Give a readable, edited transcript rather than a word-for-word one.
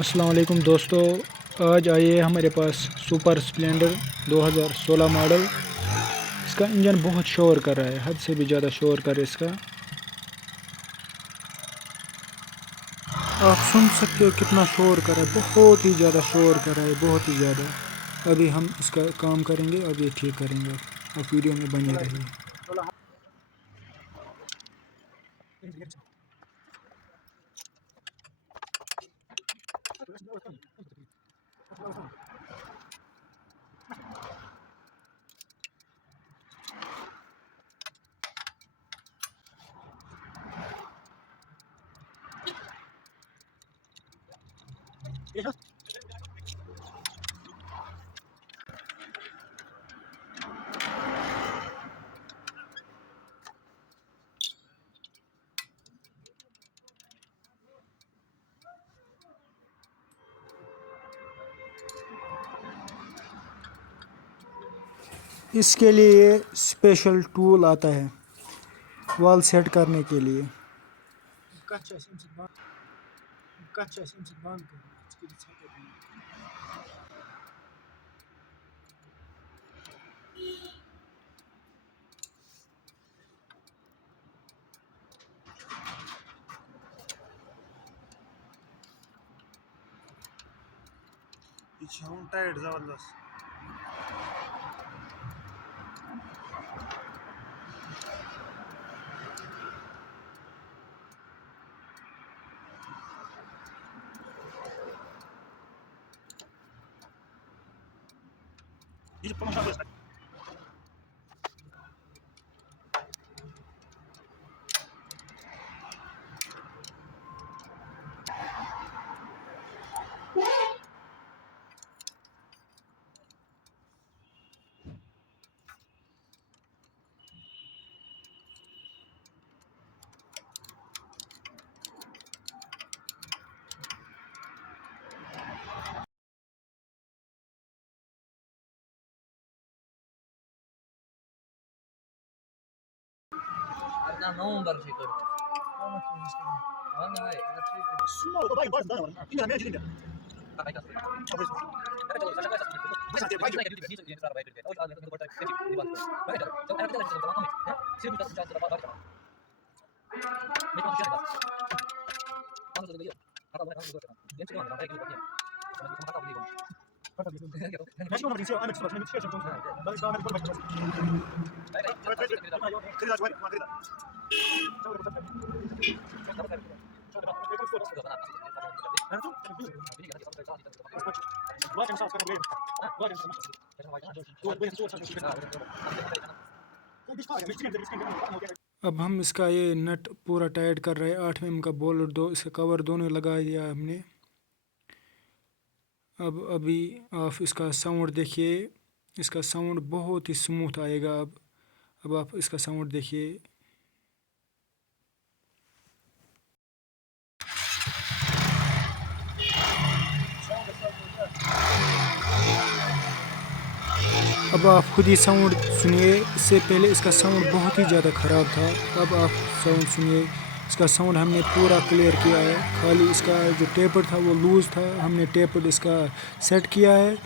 अस्सलाम वालेकुम दोस्तों, आज आई है हमारे पास सुपर स्प्लेंडर 2016 मॉडल। इसका इंजन बहुत शोर कर रहा है, हद से भी ज़्यादा शोर कर रहा है इसका। आप सुन सकते हो कितना शोर कर रहा है, बहुत ही ज़्यादा शोर कर रहा है, बहुत ही ज़्यादा। अभी हम इसका काम करेंगे, अभी ठीक करेंगे। आप वीडियो में बने रहिए। इसके लिए स्पेशल टूल आता है वॉल सेट करने के लिए। टाइट जबरदस्त। नवंबर से कर अब हम इसका ये नट पूरा टाइट कर रहे हैं। 8 mm का बोल्ट, दो इसका कवर दोनों लगा दिया हमने। अब अभी आप इसका साउंड देखिए, इसका साउंड बहुत ही स्मूथ आएगा। अब आप इसका साउंड देखिए। अब आप खुद ही साउंड सुनिए। इससे पहले इसका साउंड बहुत ही ज़्यादा ख़राब था। अब आप साउंड सुनिए। इसका साउंड हमने पूरा क्लियर किया है। खाली इसका जो टेपर था वो लूज़ था, हमने टेपर इसका सेट किया है।